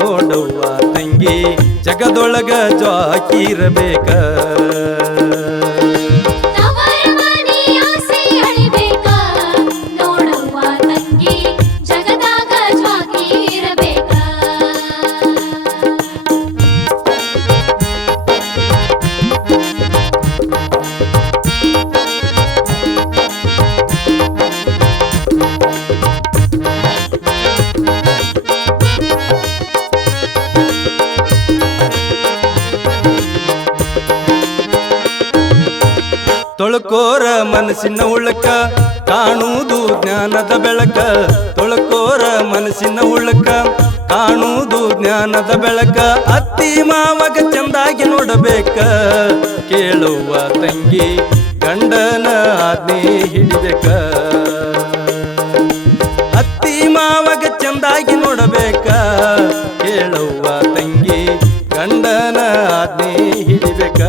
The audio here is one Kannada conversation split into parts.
ನೋಡುವ ತಂಗಿ ಜಗದೊಳಗ ಜ್ವಾಕಿ ಇರಬೇಕ ತೊಳಕೋರ ಮನಸ್ಸಿನ ಉಳಕ ಕಾಣುವುದು ಜ್ಞಾನದ ಬೆಳಕ ತೊಳಕೋರ ಮನಸ್ಸಿನ ಉಳಕ ಕಾಣುವುದು ಜ್ಞಾನದ ಬೆಳಕ ಅತ್ತಿ ಮಾವಾಗ ಚಂದಾಗಿ ನೋಡಬೇಕ ಕೇಳುವ ತಂಗಿ ಗಂಡನ ಆಜ್ಞೆ ಹಿಡಿಬೇಕ ಅತ್ತಿ ಮಾವಾಗ ಚಂದಾಗಿ ನೋಡಬೇಕ ಕೇಳುವ ತಂಗಿ ಗಂಡನ ಆಜ್ಞೆ ಹಿಡಿಬೇಕ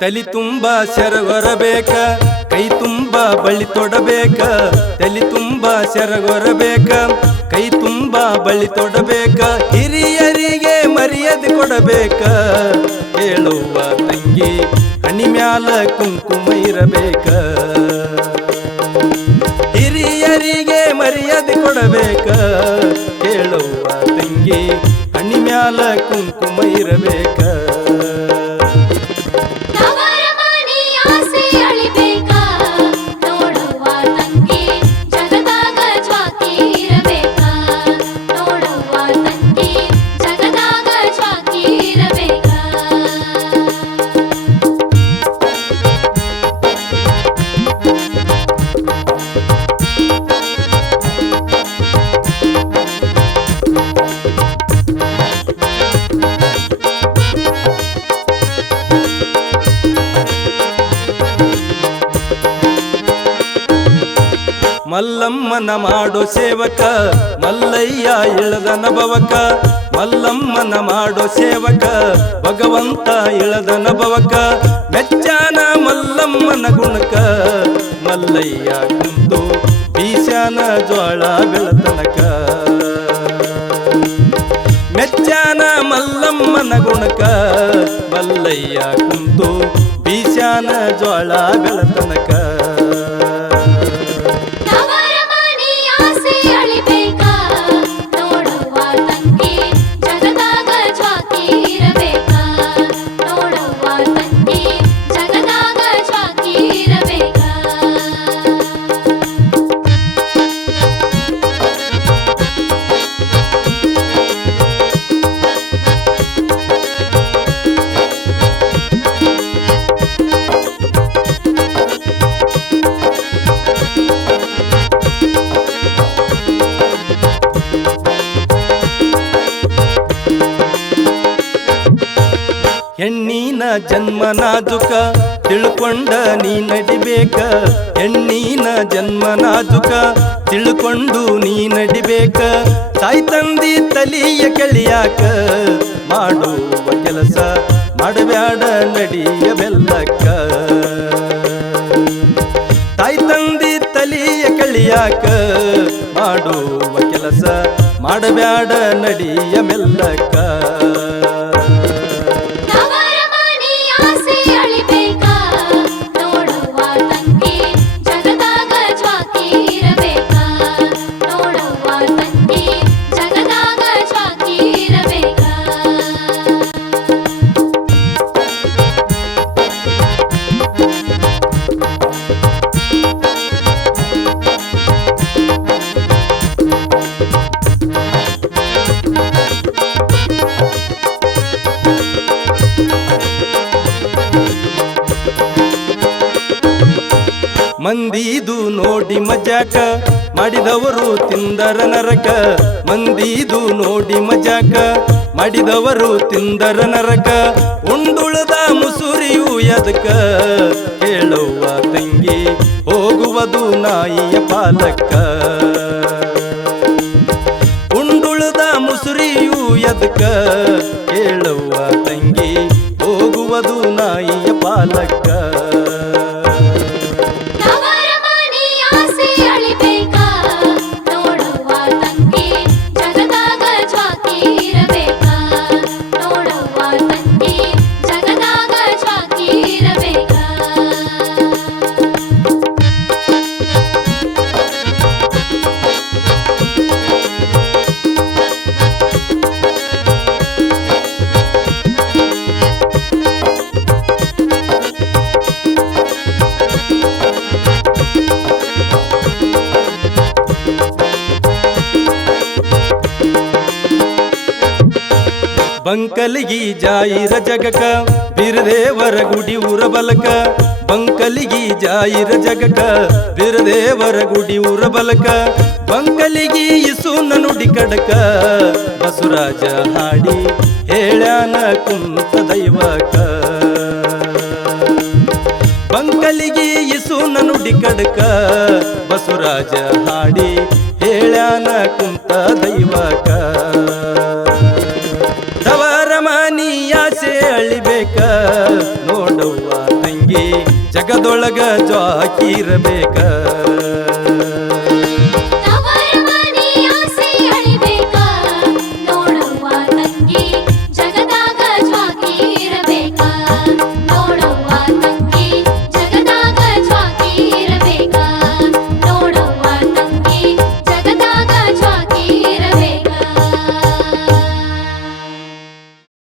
ತಲಿ ತುಂಬ ಸೆರಗೊರಬೇಕ ಕೈ ತುಂಬ ಬಳ್ಳಿ ತೊಡಬೇಕ ತಲಿ ತುಂಬ ಸೆರಗೊರಬೇಕ ಕೈ ತುಂಬ ಬಳ್ಳಿ ತೊಡಬೇಕ ಹಿರಿಯರಿಗೆ ಮರ್ಯಾದೆ ಕೊಡಬೇಕ ಹೇಳುವ ತಂಗಿ ಹಣಿ ಮ್ಯಾಲ ಕುಂಕುಮ ಇರಬೇಕ ಹಿರಿಯರಿಗೆ ಮರ್ಯಾದೆ ಕೊಡಬೇಕ ಹೇಳುವ ತಂಗಿ ಹಣಿ ಮ್ಯಾಲ ಕುಂಕುಮ ಇರಬೇಕ ಮಲ್ಲಮ್ಮನ ಮಾಡೋ ಸೇವಕ ಮಲ್ಲಯ್ಯ ಇಳದನ ಭವಕ ಮಲ್ಲಮ್ಮನ ಮಾಡೋ ಸೇವಕ ಭಗವಂತ ಇಳದನ ಭವಕ ಮೆಚ್ಚಾನ ಮಲ್ಲಮ್ಮನ ಗುಣಕ ಮಲ್ಲಯ್ಯ ಕುಂತು ಬೀಸ್ಯಾನ ಜ್ವಾಳ ಬೆಳತನಕ ಮೆಚ್ಚಾನ ಮಲ್ಲಮ್ಮನ ಗುಣಕ ಮಲ್ಲಯ್ಯ ಕುಂತು ಬೀಸ್ಯಾನ ಜ್ವಾಳ ಬೆಳತನಕ ಹೆಣ್ಣಿನ ಜನ್ಮ ನಾಜುಕ ತಿಳ್ಕೊಂಡ ನೀ ನಡಿಬೇಕ ಹೆಣ್ಣಿನ ಜನ್ಮ ನಾಜುಕ ತಿಳ್ಕೊಂಡು ನೀ ನಡಿಬೇಕ ತಾಯಿ ತಂದಿ ತಲಿಯ ಕೆಳಿಯಾಕ ಮಾಡುವ ಕೆಲಸ ಮಾಡಬ್ಯಾಡ ನಡಿಯ ಬೆಲ್ಲಕ್ಕ ತಾಯಿ ತಂದಿ ತಲಿಯ ಕೆಳಿಯಾಕ ಮಾಡುವ ಕೆಲಸ ಮಾಡಬ್ಯಾಡ ನಡಿಯ ಮೆಲ್ಲಕ್ಕ ಮಂದಿದು ನೋಡಿ ಮಜಾಕ ಮಾಡಿದವರು ತಿಂದರ ನರಕ ಮಂದಿದು ನೋಡಿ ಮಜಾಕ ಮಾಡಿದವರು ತಿಂದರ ನರಕ ಉಂಡುಳದ ಮುಸುರಿಯು ಎದಕ ಕೇಳುವ ತಂಗಿ ಹೋಗುವುದು ನಾಯಿಯ ಪಾಲಕ್ಕ ಉಂಡುಳದ ಮುಸುರಿಯು ಎದಕ ಕೇಳುವ ತಂಗಿ ಹೋಗುವುದು ನಾಯಿಯ ಪಾಲಕ್ಕ ಬಂಕಲಿಗಿ ಜಾಯಿರ ಜಗಕ ಬಿರದೇವರ ಗುಡಿ ಊರ ಬಲಕ ಬಂಕಲಿಗಿ ಜಾಯಿರ ಜಗಕ ಬಿರದೇವರ ಗುಡಿ ಊರ ಬಲಕ ಬಂಕಲಿಗಿ ಇಸುನ ನುಡಿ ಕಡಕ ಬಸವರಾಜ ಹಾಡಿ ಹೇಳ್ಯಾನ ಕುಂತ ದೈವಕ ಬಂಕಲಿಗಿ ಇಸುನ ನುಡಿ ಕಡಕ ಬಸವರಾಜ ಹಾಡಿ ಹೇಳ್ಯಾನ ಕುಂತ ದೈವಕ ಅಳಿಬೇಕ ನೋಡುವ ತಂಗಿ ಜಗದೊಳಗ ಜಾಕಿರಬೇಕ